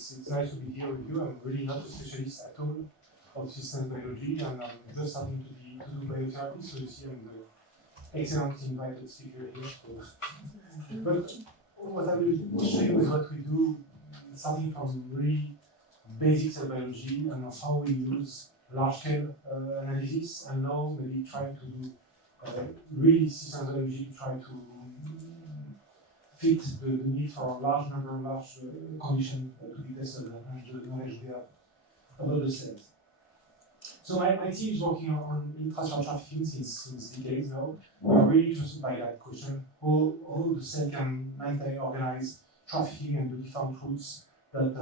it's nice to be here with you. I'm really not a specialist at all of systems biology, and I'm just starting to do biotherapy, so you see I'm the excellent invited speaker here. But what I will show you is what we do, starting from really basic cell biology and how we use large-scale analysis, and now maybe trying to do really systems biology to try to fit the need for a large number of large conditions to be tested and the knowledge we have about the cells. So my team is working on intracellular trafficking since decades now. We're really interested by that question, how the cell can maintain, organize trafficking and the different routes that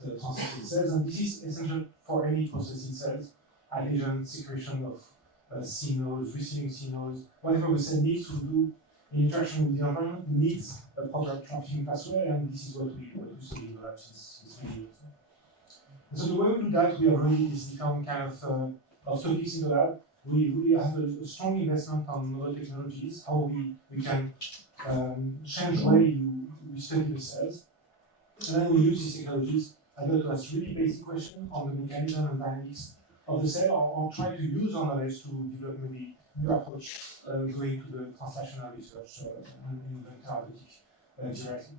transport cells. And this is essential for any process in cells, adhesion, secretion of signals, receiving signals, whatever the cell needs to do in interaction with the environment needs a proper trafficking pathway, and this is what we study in the lab since many years. And so the way we do that, we have really these different kind of topics in the lab. We have a strong investment on novel technologies, how we can change the way we study the cells. And then we use these technologies either to ask really basic questions on the mechanism and dynamics of the cell, or try to use our knowledge to develop maybe new approach going to the translational research and the therapeutic directly.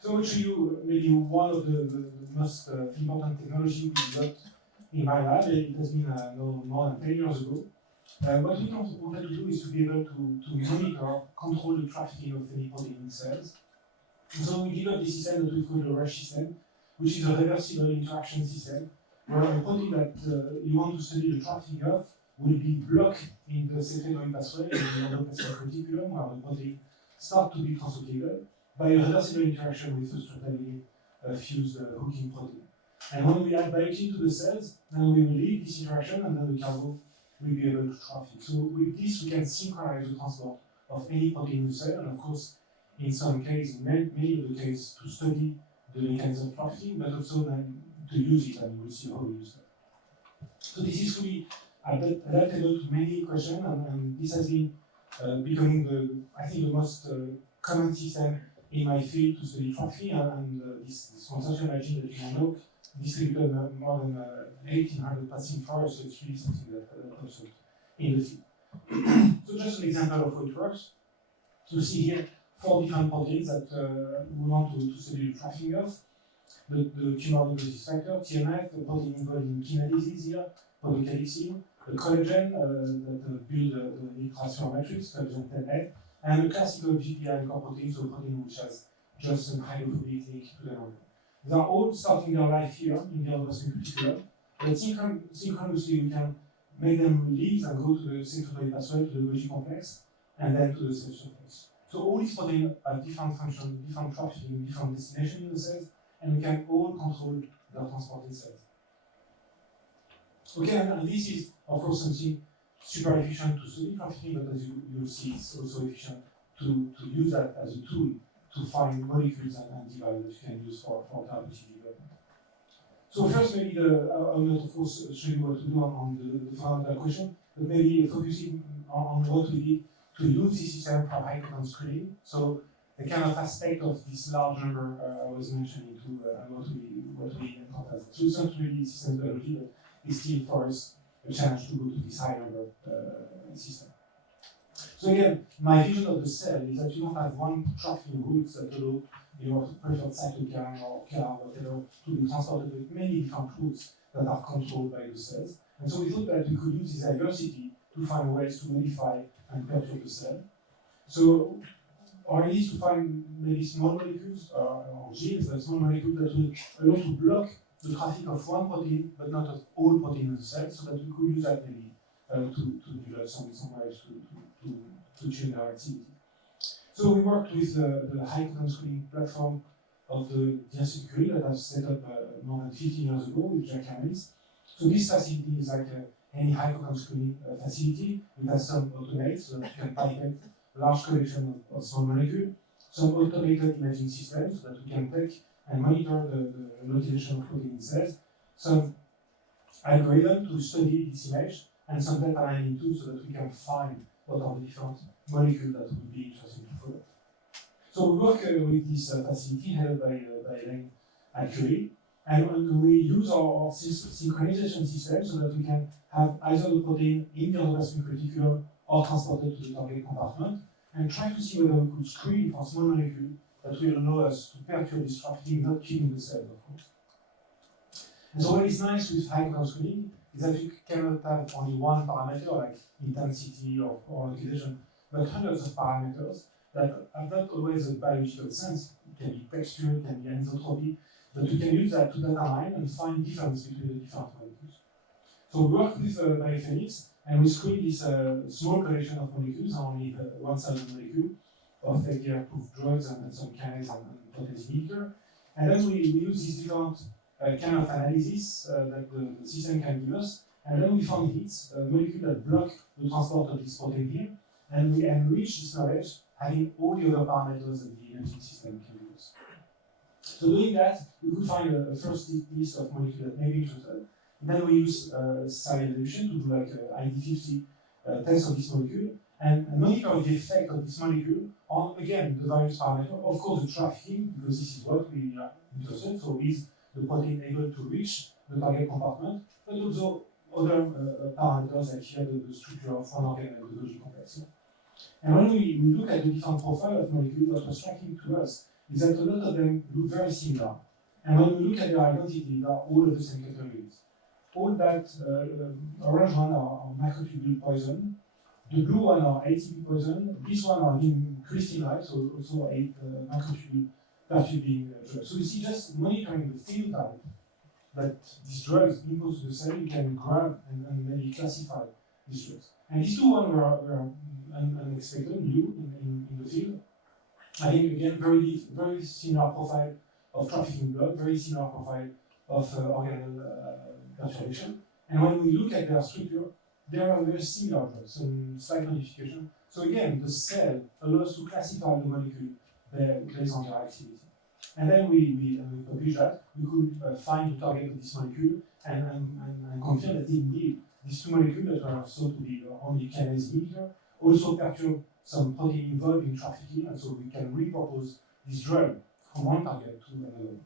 So I will show you maybe one of the most important technology we developed in my lab. It has been no more than 10 years ago. What we wanted to do is to be able to monitor, control the trafficking of any protein in cells. And so we developed this system that we call the RUSH system, which is a reversible interaction system, where a protein that you want to study the trafficking of will be blocked in the secretory pathway in the endoplasmic reticulum, where the protein starts to be translocated by a reversible interaction with a structurally fused hooking protein. And when we add biopsy to the cells, then we will leave this interaction, and then the cargo will be able to traffic. So with this, we can synchronize the transport of any protein in the cell, and of course, in some cases, many of the cases, to study the mechanism of trafficking, but also then to use it, and we'll see how we use that. So this is fully adaptable to many questions, and this has been becoming I think, the most common system in my field to study trafficking, and this consortium gene that you can know distributed more than 1,800 passing files, so it's really something that also in the field. So just an example of how it works. So you see here 4 different proteins that we want to study the trafficking of. The tumor necrosis factor, TNF, the protein involved in kinases here, podocalypsin, the collagen that build the intracellular matrix, collagen 10A, and the classical GPI core protein, so a protein which has just a hydrophobic link to the organ. They are all starting their life here in the endoplasmic reticulum, but synchronously we can make them leave and go to the secretory pathway, to the Golgi complex, and then to the cell surface. So all these proteins have different functions, different trafficking, different destination in the cells, and we can all control their transport in cells. Okay, and this is of course something super efficient to study trafficking, but as you'll see, it's also efficient to use that as a tool to find molecules and devices that you can use for therapeutic development. So first, maybe I will not, of course, show you what to do on the fundamental question, but maybe focusing on what we did to use this system for high-content screening. So the kind of aspect of this large number I was mentioning to what we encountered. So it's not really systems biology, but it's still for us a challenge to go to this high number system. So again, my vision of the cell is that you don't have one trafficking route that allow your preferred cytokine or CAR, whatever, to be transported with many different routes that are controlled by the cells. And so we thought that we could use this diversity to find ways to modify and perturb the cell. So our idea is to find maybe small molecules or genes, but small molecules that will allow to block the traffic of one protein, but not of all proteins in the cell, so that we could use that maybe to develop some ways to tune their activity. So we worked with the high-content screening platform of the Institut Curie that was set up more than 15 years ago with Jacques Hermes. So this facility is like any high-content screening facility. It has some automates so that you can pipette large collection of small molecules, some automated imaging systems so that we can take and monitor the localization of protein cells, some algorithm to study this image, and some data mining tools so that we can find what are the different molecules that would be interesting to follow. So we work with this facility headed by Elaine at Curie, And we use our synchronization system so that we can have either the protein in the endoplasmic reticulum or transported to the target compartment, and try to see whether we could screen for small molecules that will allow us to perturb this trafficking, not killing the cells, of course. And so what is nice with high-count screening is that you cannot have only one parameter like intensity or localization, but hundreds of parameters that have not always a biological sense. It can be texture, it can be anisotropy, but we can use that to data mine and find difference between the different molecules. So we work with Biotherapies, and we screen this small collection of molecules, only 1,000 molecules of FDA-approved drugs and some kinase and protease inhibitor. And then we use these different kind of analysis that the system can give us, and then we found hits, molecules that block the transport of this protein here, and we enrich this knowledge having all the other parameters that the imaging system can use. So doing that, we could find a first list of molecules that may be interested. Then we use serial evolution to do like ID50 test of this molecule and monitor the effect of this molecule on, again, the various parameters. Of course, the trafficking, because this is what we are interested. So is the protein able to reach the target compartment, but also other parameters like here the structure of one organ and the Golgi complex. And when we look at the different profile of molecules, what was striking to us is that a lot of them look very similar. And when we look at their identity, they are all of the same categories. All that orange one are microtubule poison, the blue one are ATP poison, this one are crystalline, so also microtubule perturbing drugs. So you see, just monitoring the phenotype that these drugs impose to the cell, you can grab and maybe classify these drugs. And these two ones were unexpected, new in the field. I think, again, very similar profile of trafficking blood, very similar profile of organelle perturbation. And when we look at their structure, they are very similar drugs, some slight modification. So again, the cell allows us to classify the molecule based on their activity. And then we publish that. We could find the target of this molecule and confirm that indeed these two molecules that were thought to be only kinase inhibitor also perturb some protein involved in trafficking, and so we can repurpose this drug from one target to another.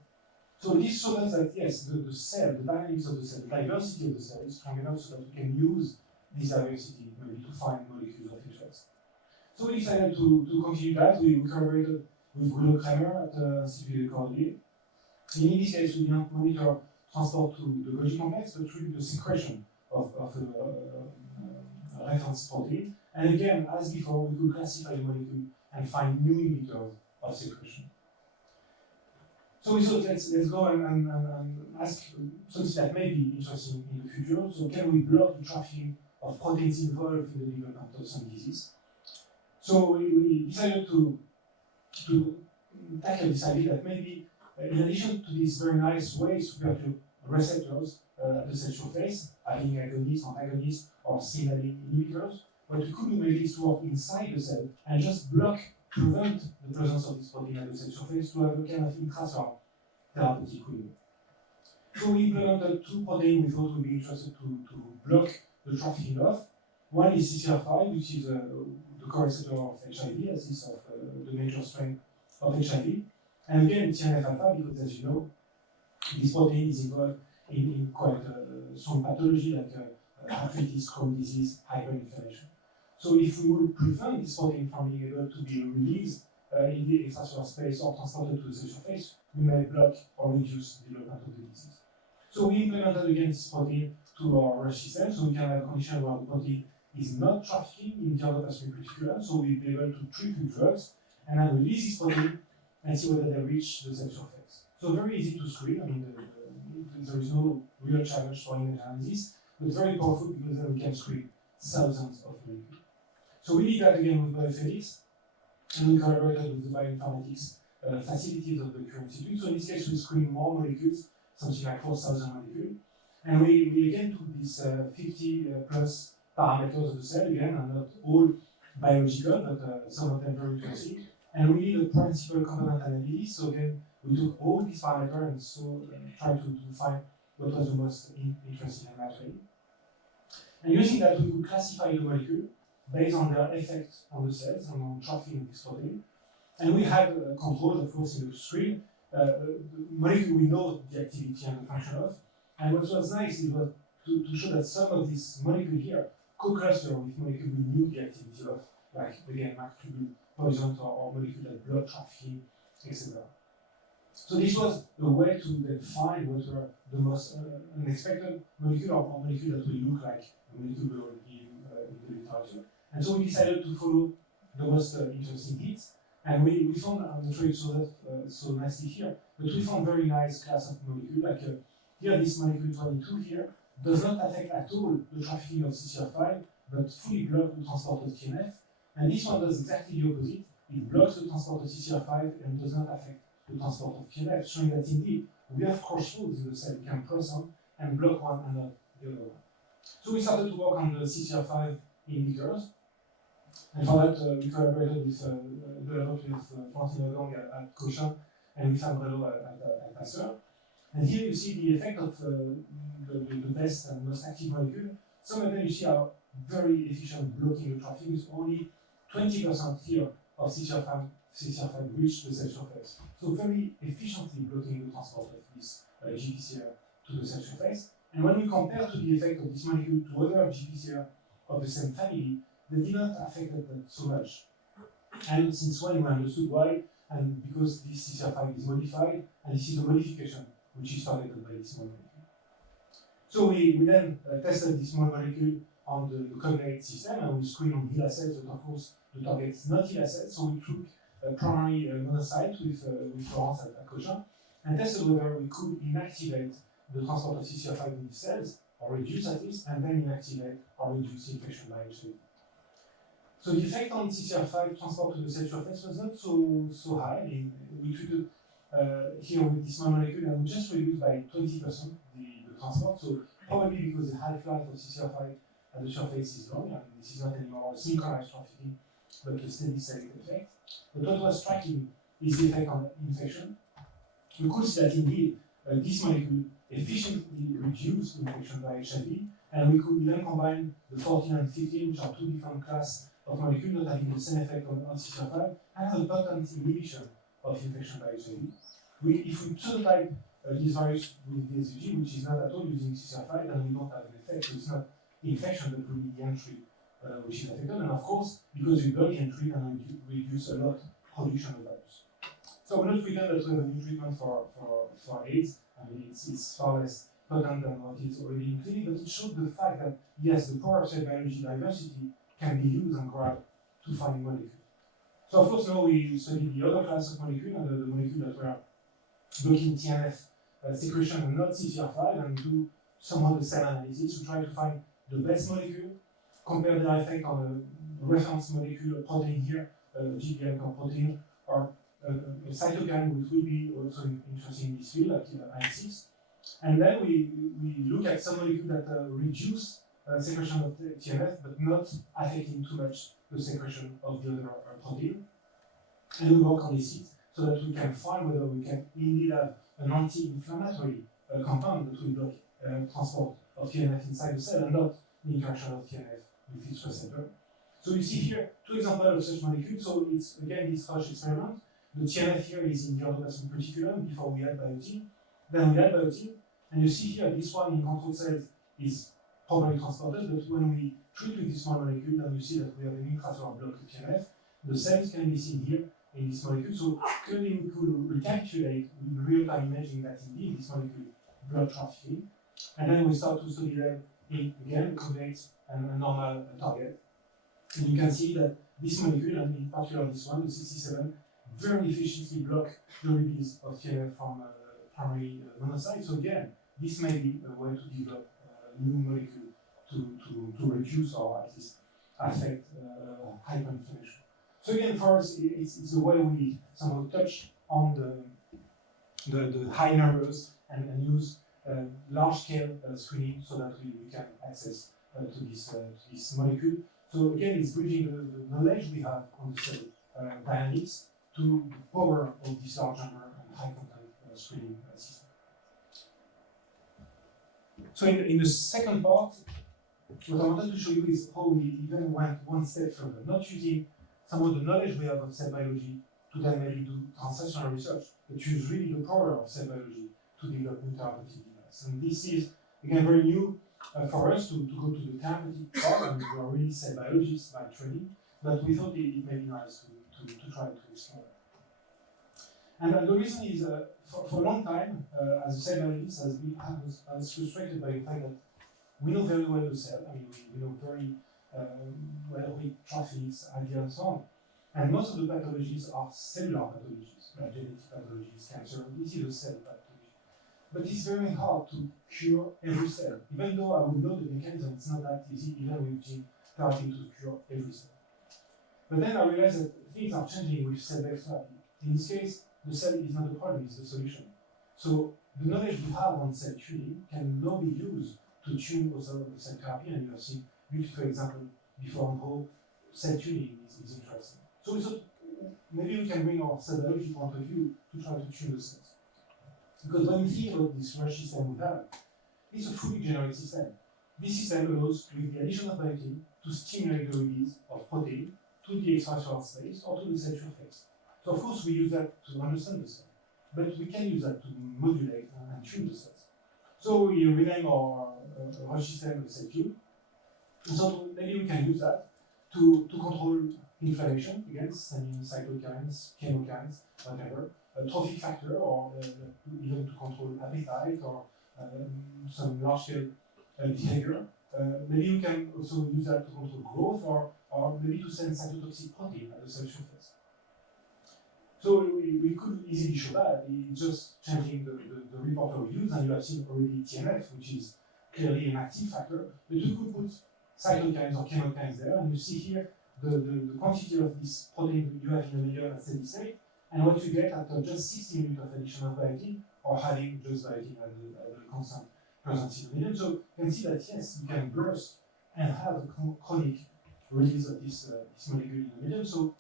So this shows us that yes, the cell, the dynamics of the cell, the diversity of the cell is strong enough so that we can use this diversity maybe to find molecules of interest. So we decided to continue that. We collaborated with Bruno Kramer at the Institut Curie. In this case, we didn't monitor transport to the Golgi complex, but really the secretion of a reference protein. And again, as before, we could classify the molecule and find new inhibitors of secretion. So we thought let's go and ask something that may be interesting in the future. So can we block the trafficking of proteins involved in the development of some disease? So we decided to tackle this idea that maybe, in addition to these very nice ways to perturb receptors at the cell surface, having agonists, antagonists, or signaling inhibitors, what we could do maybe is to work inside the cell and just block, prevent the presence of this protein at the cell surface to have a kind of intracellular therapeutic window. So we implemented two proteins we thought would be interested to block the trafficking of. One is CCR5, which is the co-receptor of HIV, as is of the major strain of HIV. And again, TNF-alpha, because as you know, this protein is involved in quite strong pathology like arthritis, Crohn's disease, hyperinflammation. So if we would prevent this protein from being able to be released in the extracellular space or transported to the cell surface, we may block or reduce the development of the disease. So we implemented again this protein to our rush system, so we can have a condition where the protein is not trafficking in the endoplasmic reticulum, so we'll be able to treat with drugs and then release this protein and see whether they reach the cell surface. So very easy to screen. I mean, there is no real challenge for image analysis, but very powerful because then we can screen thousands of molecules. So we did that again with Biotherapies, and we collaborated with the bioinformatics facilities of the Curie Institute. So in this case, we screened more molecules, something like 4,000 molecules. And we again took these 50 plus parameters of the cell again, and not all biological, but some of them very interesting. And we did a principal component analysis. So again, we took all these parameters and so tried to find what was the most interesting and matching. And using that, we could classify the molecule based on their effect on the cells and on trafficking of this protein. And we had control, of course, in the screen the molecule we know the activity and the function of. And what was nice is to show that some of these molecules here co-cluster with molecules we knew the activity of, like again microtubule poisons or molecules that block trafficking, etc. So this was a way to then find what were the most unexpected molecule or molecule that will look like a molecule we already in the literature. And so we decided to follow the most interesting hits. And we found, I'm not sure you saw that so nicely here, but we found very nice class of molecule. Like here, this molecule 22 here does not affect at all the trafficking of CCR5, but fully blocks the transport of TNF. And this one does exactly the opposite. It blocks the transport of CCR5 and does not affect the transport of TNF, showing that indeed we have crossroads in the cell. We can press on and block one and not the other one. So we started to work on the CCR5 inhibitors. And for that, we collaborated with Francine Odong at Cochin and with Andrello at Pasteur. And here you see the effect of the best and most active molecule. Some of them you see are very efficient blocking the trafficking. It's only 20% here of CCR5 reach the cell surface. So very efficiently blocking the transport of this GPCR to the cell surface. And when we compare to the effect of this molecule to other GPCR of the same family, they did not affect it so much. And since when we understood why, and because this CCR5 is modified, and this is a modification which is targeted by this small molecule. So we then tested this small molecule on the cognate system, and we screened on HeLa cells, but of course the target is not HeLa cells, so we took a primary monocyte with Florence at Cochin, and tested whether we could inactivate the transport of CCR5 in these cells, or reduce at least, and then inactivate or reduce infection by HIV. So the effect on CCR5 transport to the cell surface was not so high. We treated here with this small molecule and we just reduced by 20% the transport. So probably because the half-life of CCR5 at the surface is long, and this is not anymore a synchronized trafficking, but a steady state effect. But what was striking is the effect on infection. We could see that indeed this molecule efficiently reduced infection by HIV, and we could even combine the 14 and 15, which are two different classes of molecules that having the same effect on CCR5 and have a potent inhibition of infection by HIV. If we pseudotype this virus with VSVG, which is not at all using CCR5, then we don't have an effect. So it's not infection that will be the entry which is affected. And of course, because we block entry, then we reduce a lot production of virus. So we're not pretend that we have a new treatment for AIDS. I mean, it's far less potent than what is already in clinic, but it showed the fact that yes, the power of cell biology diversity can be used and grabbed to find molecules. So of course now we study the other class of molecule and the molecule that were blocking TNF secretion and not CCR5, and do somehow the cell analysis to try to find the best molecule, compare their effect on a reference molecule, a protein here, a GPM protein, or a cytokine, which will be also interesting in this field, like IL-6. And then we look at some molecules that reduce secretion of TNF, but not affecting too much the secretion of the other protein. And we work on this so that we can find whether we can indeed have an anti-inflammatory compound that will block transport of TNF inside the cell and not the interaction of TNF with its receptor. So you see here two examples of such molecules. So it's again this Roche experiment. The TNF here is in the endoplasmic reticulum before we add biotin. Then we add biotin, and you see here this one in control cells is probably transported, but when we treat with this small molecule, then you see that we have an intracellular block of TNF. The cells can be seen here in this molecule. So clearly we could recapitulate with real-time imaging that indeed this molecule blood trafficking. And then we start to study them in, again, cognate and a normal target. And you can see that this molecule, and in particular this one, the 67, very efficiently block the release of TNF from primary monocytes. So again, this may be a way to develop new molecule to reduce or at least affect hyperinflammation. So again, for us, it's the way we somehow touch on the high numbers and use large-scale screening so that we can access to this molecule. So again, it's bridging the knowledge we have on the cell dynamics to the power of this large number and high-content screening system. So in the second part, what I wanted to show you is how we even went one step further, not using some of the knowledge we have of cell biology to then maybe do translational research, but use really the power of cell biology to develop new therapeutic devices. And this is, again, very new for us to go to the therapeutic part, and we are really cell biologists by training, but we thought it may be nice to try to explore that. And the reason is, for a long time, as a cell biologist, I was frustrated by the fact that we know very well the cell. I mean, we know very well how it traffics, idea, and so on. And most of the pathologies are cellular pathologies, like genetic pathologies, cancer. This is a cell pathology. But it's very hard to cure every cell. Even though I would know the mechanism, it's not that easy, even with gene therapy, to cure every cell. But then I realized that things are changing with cell-based therapy. In this case, the cell is not the problem, it's the solution. So the knowledge we have on cell tuning can now be used to tune also the cell therapy, and you have seen beautiful example before on how cell tuning is interesting. So we thought maybe we can bring our cell biology point of view to try to tune the cells. Because when you think about this rush system we have, it's a fully generic system. This system allows, with the addition of biotin, to stimulate the release of protein to the extracellular space or to the cell surface. So of course we use that to understand the cell, but we can use that to modulate and tune the cells. So we rename our rush system cell tune. So maybe we can use that to control inflammation against sending cytokines, chemokines, whatever, a trophic factor, or even to control appetite or some large-scale behavior. Maybe we can also use that to control growth, or maybe to send cytotoxic protein at the cell surface. So we could easily show that. It's just changing the reporter we use, and you have seen already TNF, which is clearly an active factor, but we could put cytokines or chemokines there, and you see here the quantity of this protein you have in a medium at steady state, and what you get after just 60 minutes of addition of biotin, or having just biotin at the constant presence in the medium. So you can see that yes, you can burst and have a chronic release of this molecule in the medium. So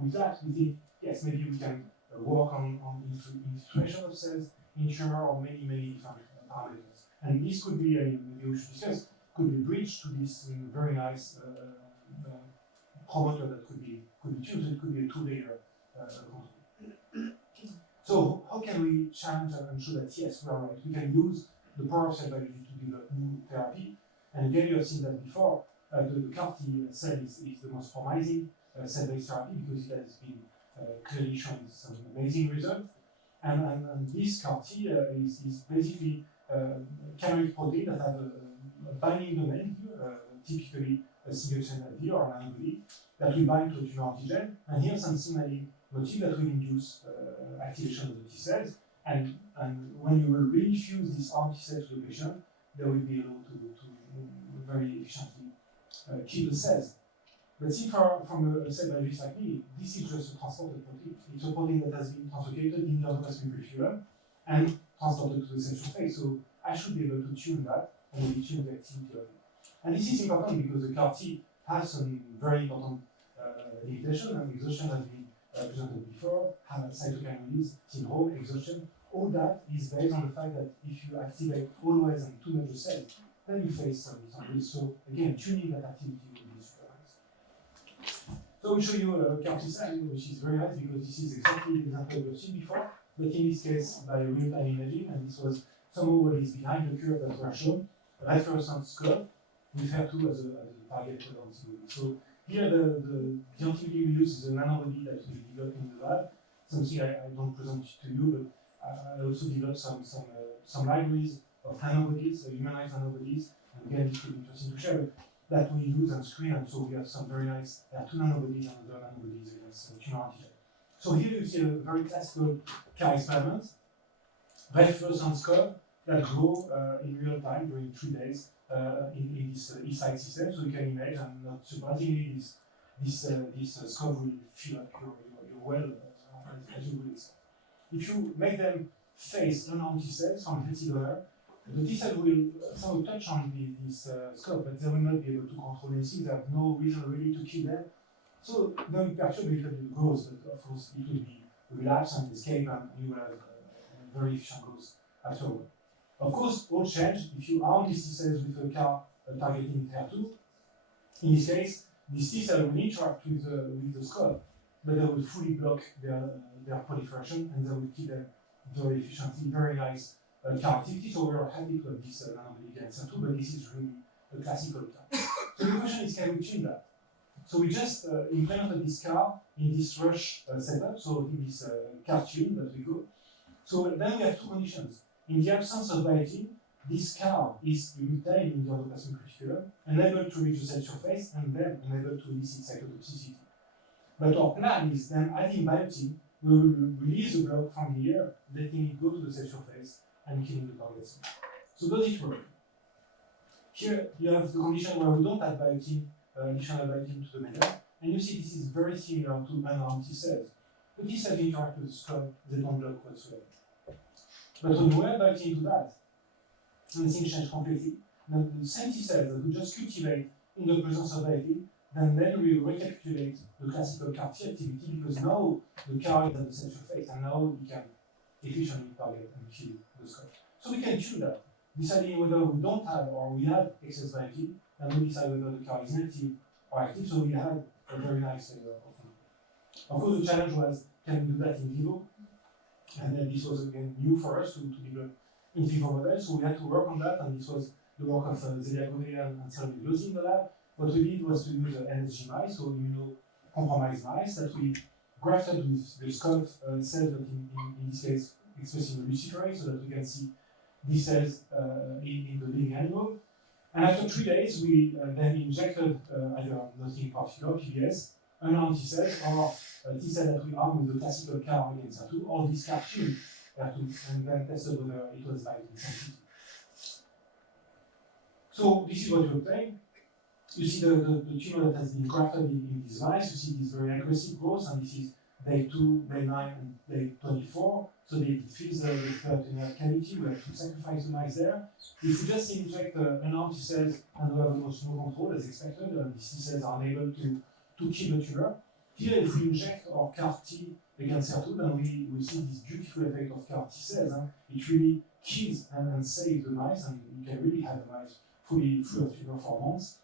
with that, we think, yes, maybe we can work on infiltration of cells in tumor, or many different parameters. And this could be, maybe we should discuss, could be bridged to this very nice promoter that could be tuned. So it could be a two-layer control. So how can we challenge and show that yes, we are right? We can use the power of cell biology to develop new therapy. And again, you have seen that before. The CAR-T cell is the most promising cell-based therapy because it has been clearly shown some amazing results. And this CAR-T is basically chimeric protein that have a binding domain here, typically a single-chain V or an antibody that will bind to a tumor antigen. And here some signaling motif that will induce activation of the T cells. And when you will reinfuse this RT cells to the patient, they will be able to very efficiently kill the cells. But see, from a cell biologist like me, this is just a transported protein. It's a protein that has been translocated in the endoplasmic reticulum and transported to the cell surface. So I should be able to tune that and maybe tune the activity of it. And this is important because the CAR-T has some very important limitation, and exhaustion has been presented before, cytokine release syndrome, exhaustion. All that is based on the fact that if you activate always and too much the cells, then you face some risk. So again, tuning that activity will be super nice. So we show you a CAR-T cell, which is very nice because this is exactly the example we've seen before, but in this case by real-time imaging, and this was somehow what is behind the curve that were shown, reference curve with HER2 as a target antibody. So here the antibody we use is an antibody that we developed in the lab, something I don't present to you, but I also developed some libraries of antibodies, humanized antibodies, and again this could be interesting to share, that we use and screen, and so we have some very nice two antibodies and other antibodies against tumor antigen. So here you see a very classical CAR experiment, fluorescence curve that grow in real time during 3 days in this E-site system, so you can imagine, and not surprisingly, this scope will fill up your well as you would expect. If you make them face unknown T cells from healthy donor, the T cell will somehow touch on this scope, but they will not be able to control anything. They have no reason really to kill them. So they will perturb a little bit growth, but of course it will be relapse and escape, and you will have a very efficient growth afterward. Of course, all change if you arm these T cells with a CAR targeting HER2. In this case, this T cell will interact with the scope, but they will fully block their proliferation, and they will keep them very efficiently, very nice CAR activity. So we are happy to have this nanobody cancer too, but this is really a classical CAR. So the question is, can we tune that? So we just implemented this CAR in this rush setup, so in this CAR tune that we go. So then we have two conditions. In the absence of biotin, this CAR is retained in the endoplasmic reticulum, unable to reach the cell surface, and then unable to elicit cytotoxicity. But our plan is then, adding biotin, we will release the block from here, letting it go to the cell surface and killing the target cell. So does it work? Here you have the condition where we don't add biotin, additional biotin to the metal, and you see this is very similar to unarmed T cells. The T cells interact with the scum, they don't block whatsoever. But when we add biotin to that, and things change completely. Now, the same T cells that we just cultivate in the presence of biotin, then we recapitulate the classical CAR T activity, because now the CAR is at the cell surface, and now we can efficiently target and kill the scum. So we can tune that, deciding whether we don't have or we have excess biotin, and we decide whether the CAR is native or active. So we had a very nice layer of them. Of course, the challenge was, can we do that in vivo? And then this was again new for us to develop in vivo models, so we had to work on that, and this was the work of Zelia Gouveia and Salome Glossi in the lab. What we did was to use NSG mice, so immunocompromised mice, that we grafted with the SCOF cells that in this case expressing the luciferase, so that we can see these cells in the living animal. And after 3 days, we then injected either nothing particular, PBS, unarmed T cells, or T cells that we arm with the classical CAR against HER2, or this CAR tune, and then tested whether it was biotin sensitive. So this is what you obtain. You see the tumor that has been grafted in these mice. You see this very aggressive growth, and this is day 2, day 9, and day 24. So they fills the peritoneal cavity. We have to sacrifice the mice there. If we just inject unarmed T cells and we have almost no control as expected, these T cells are unable to kill the tumor. Here, if we inject our CAR T against HER2, then we see this beautiful effect of CAR T cells. It really kills and saves the mice, and you can really have the mice fully full of tumor for months.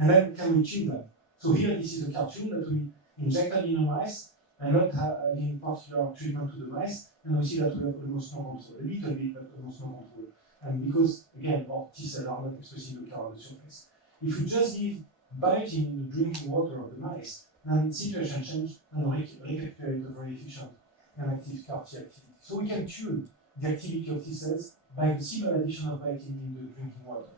And then can we kill them? So here, this is a cartoon that we injected in a mice and not having particular treatment to the mice, and we see that we have almost no control, a little bit, but almost no control. And because, again, our T cells are not expressing the CAR on the surface. If we just give biotin in the drinking water of the mice, then situation change and recapitulate a very efficient and active CAR T activity. So we can tune the activity of T cells by the simple addition of biotin in the drinking water.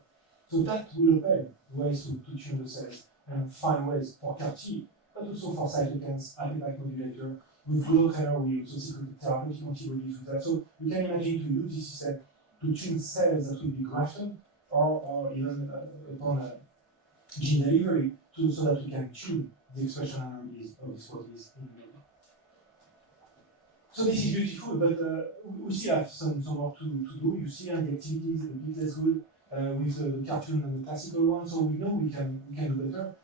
So that will open ways to tune the cells and find ways for CAR T, but also for cytokines, appetite modulator. With Glocare, we also secreted therapeutic antibodies with that. So you can imagine to use this system to tune cells that will be grafted or even upon gene delivery so that we can tune the expression and release of these proteins in the liver. So this is beautiful, but we still have some work to do. You see, and the activity is a bit less good with the cartoon and the classical one, so we know we can do better.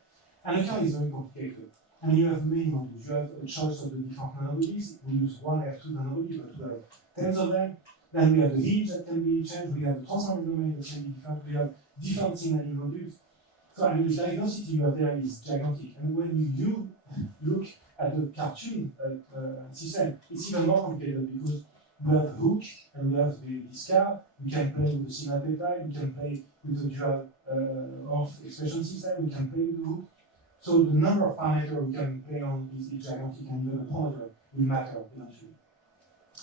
And the CAR is very complicated. And you have many modules. You have a choice of the different nanobodies. We use one F2 nanobody, but we have tens of them. Then we have the hinge that can be changed. We have the transport domain that can be different. We have different signaling modules. So I mean, the diagnostic you have there is gigantic. And when you look at the cartoon system, it's even more complicated because we have a hook and we have this CAR. We can play with the signal peptide. We can play with the dual of expression system. We can play with the hook. So the number of parameters we can play on is gigantic, and even the parameter will matter eventually.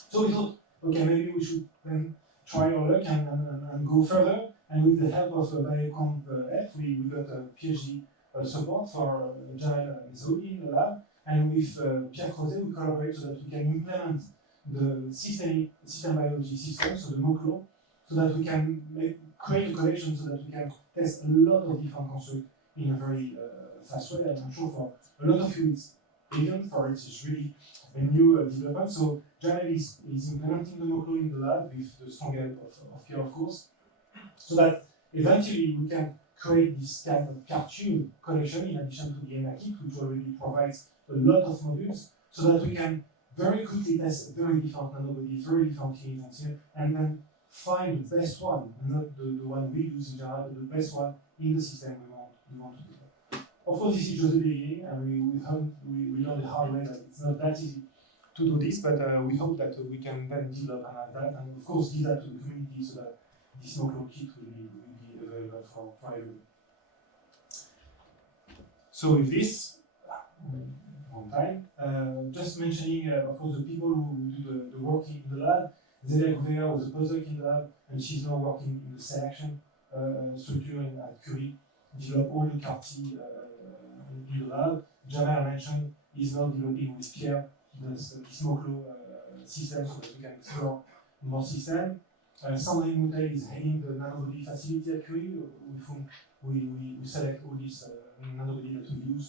So we thought, okay, maybe we should then try our luck and go further. And with the help of BioConvS, we got a PhD support for Janelle Mesaoudi in the lab. And with Pierre Crozet, we collaborate so that we can implement the system biology system, so the MOCLO, so that we can create a collection so that we can test a lot of different constructs in a very fast way. And I'm sure for a lot of you, it's even for it's really a new development. So Janelle is implementing the MOCLO in the lab with the strong help of Pierre, of course, so that eventually we can create this kind of cartoon collection in addition to the ENA kit, which already provides a lot of modules, so that we can very quickly test very different nanobodies, very different agents here, and then find the best one, and not the one we use in general, but the best one in the system we want to do. Of course, this is just the beginning, and we learned the hard way that it's not that easy to do this, but we hope that we can then develop and adapt, and of course give that to the community so that this no-clone kit will be available for everyone. So with this, on time, just mentioning, of course, the people who do the work in the lab. Zélia Gouveia was a postdoc in the lab, and she's now working in the selection structure at Curie, develop all the CAR-T in the lab. Jamal mentioned is now developing with Pierre this Moklo system so that we can explore more systems. Sandrine Moutet is heading the nanobody facility at Curie, with whom we select all these nanobody that we use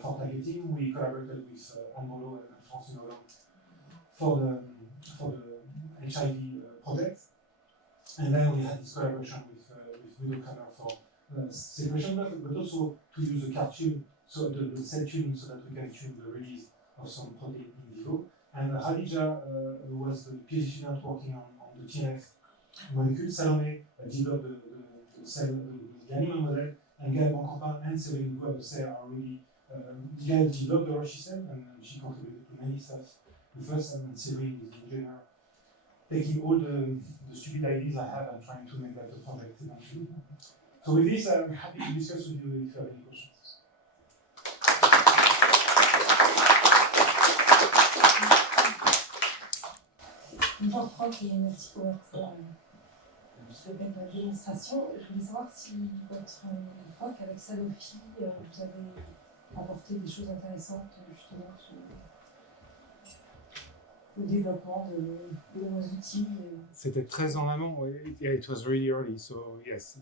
for targeting. We collaborated with Anne Molo and Francine Hollande for the HIV project. And then we had this collaboration with Bruno Kramer for separation, but also to use the CAR-tune, so the cell tuning, so that we can tune the release of some protein in vivo. And Khadija was the PhD student working on the TNF molecule. Salome developed the animal model, and Gaël Boncampin and Céline Gouadossé are already Gaël developed the Roche system, and she contributed to many stuff with us, and Céline is the engineer, taking all the stupid ideas I have and trying to make that a project eventually. So with this, I'm happy to discuss with you if you have any questions. Bonjour Franck et merci pour votre démonstration. Je voulais savoir si votre époque avec Sanofi, vous avez apporté des choses intéressantes justement sur le développement de nouveaux outils. C'était très en amont. Yeah, it was really early. So yes,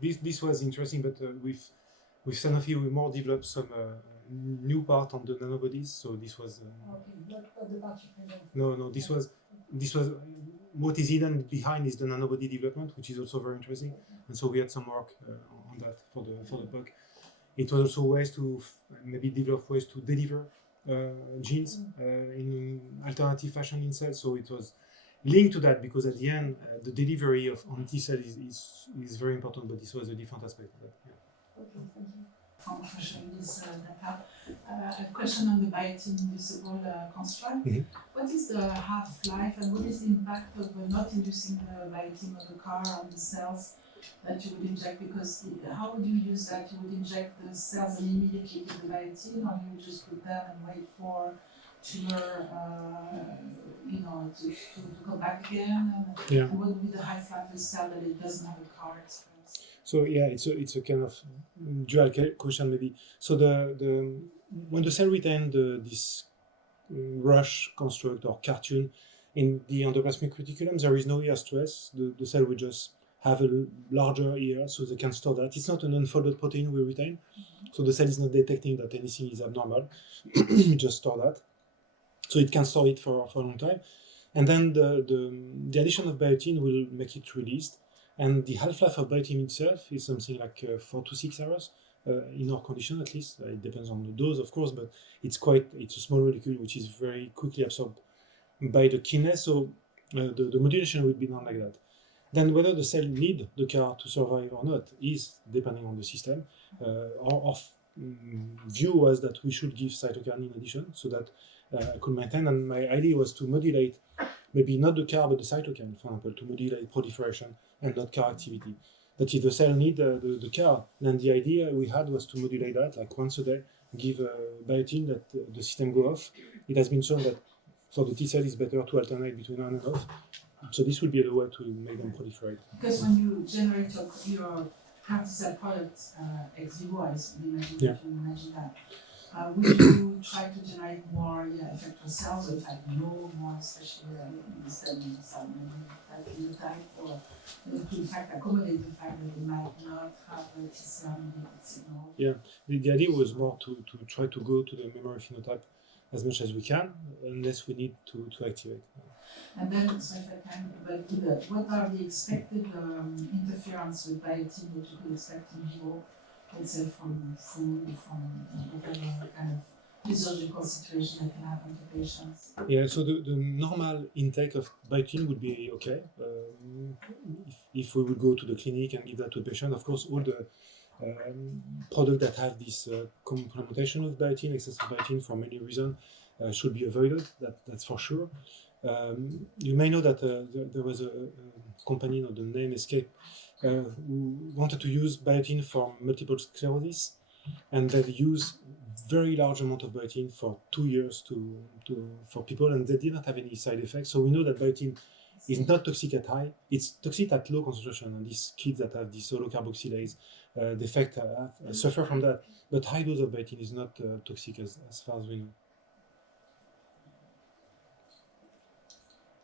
this was interesting. But with Sanofi, we more developed some new part on the nanobodies. So this was. Okay, not the part you presented. No. This was what is hidden behind is the nanobody development, which is also very interesting. And so we had some work on that for the book. It was also ways to maybe develop ways to deliver genes in alternative fashion in cells. So it was linked to that because at the end, the delivery of T-cell is very important, but this was a different aspect of that. Yeah. Okay, thank you. Thank you for showing this data. A question on the biotin inducible construct. Mm-hmm. What is the half-life and what is the impact of not inducing the biotin of the CAR on the cells that you would inject? Because how would you use that? You would inject the cells and immediately give the biotin, or you would just put them and wait for tumor, to come back again? Yeah. And what would be the half-life of a cell that it doesn't have a CAR expressed? So yeah, it's a kind of dual question maybe. So when the cell retains this rush construct or cartoon in the endoplasmic reticulum, there is no ER stress. The cell will just have a larger ER, so they can store that. It's not an unfolded protein we retain, so the cell is not detecting that anything is abnormal. We just store that, so it can store it for a long time. And then the addition of biotin will make it released. And the half-life of biotin itself is something like 4 to 6 hours in our condition, at least. It depends on the dose, of course, but it's a small molecule which is very quickly absorbed by the kidney. So the modulation will be done like that. Then whether the cell need the CAR to survive or not is depending on the system. Our view was that we should give cytokine in addition so that I could maintain. And my idea was to modulate maybe not the CAR but the cytokine, for example, to modulate proliferation and not CAR activity. But if the cell need the CAR, then the idea we had was to modulate that, like once a day, give biotin that the system go off. It has been shown that for the T cell it's better to alternate between on and off. So this will be the way to make them proliferate. Because when you generate your CAR T cell product ex vivo, I imagine yeah. You imagine that. Would you try to generate more effector cells, or in fact no more, especially in the cell phenotype, or to in fact accommodate the fact that it might not have a T cell mediated signal? Yeah, the idea was more to try to go to the memory phenotype as much as we can, unless we need to activate. And then, so if I can, but what are the expected interference with biotin that you could expect in vivo? Let's say from food, from whatever kind of physiological situation that can happen to patients. Yeah, so the normal intake of biotin would be okay. If we would go to the clinic and give that to a patient, of course, all the products that have this complementation of biotin, excess of biotin for many reasons, should be avoided. That's for sure. You may know that there was a company, the name escaped, who wanted to use biotin for multiple sclerosis, and they used very large amount of biotin for 2 years for people, and they did not have any side effects. So we know that biotin is not toxic at high; it's toxic at low concentration. And these kids that have this solo carboxylase defect suffer from that. But high dose of biotin is not toxic as far as we know.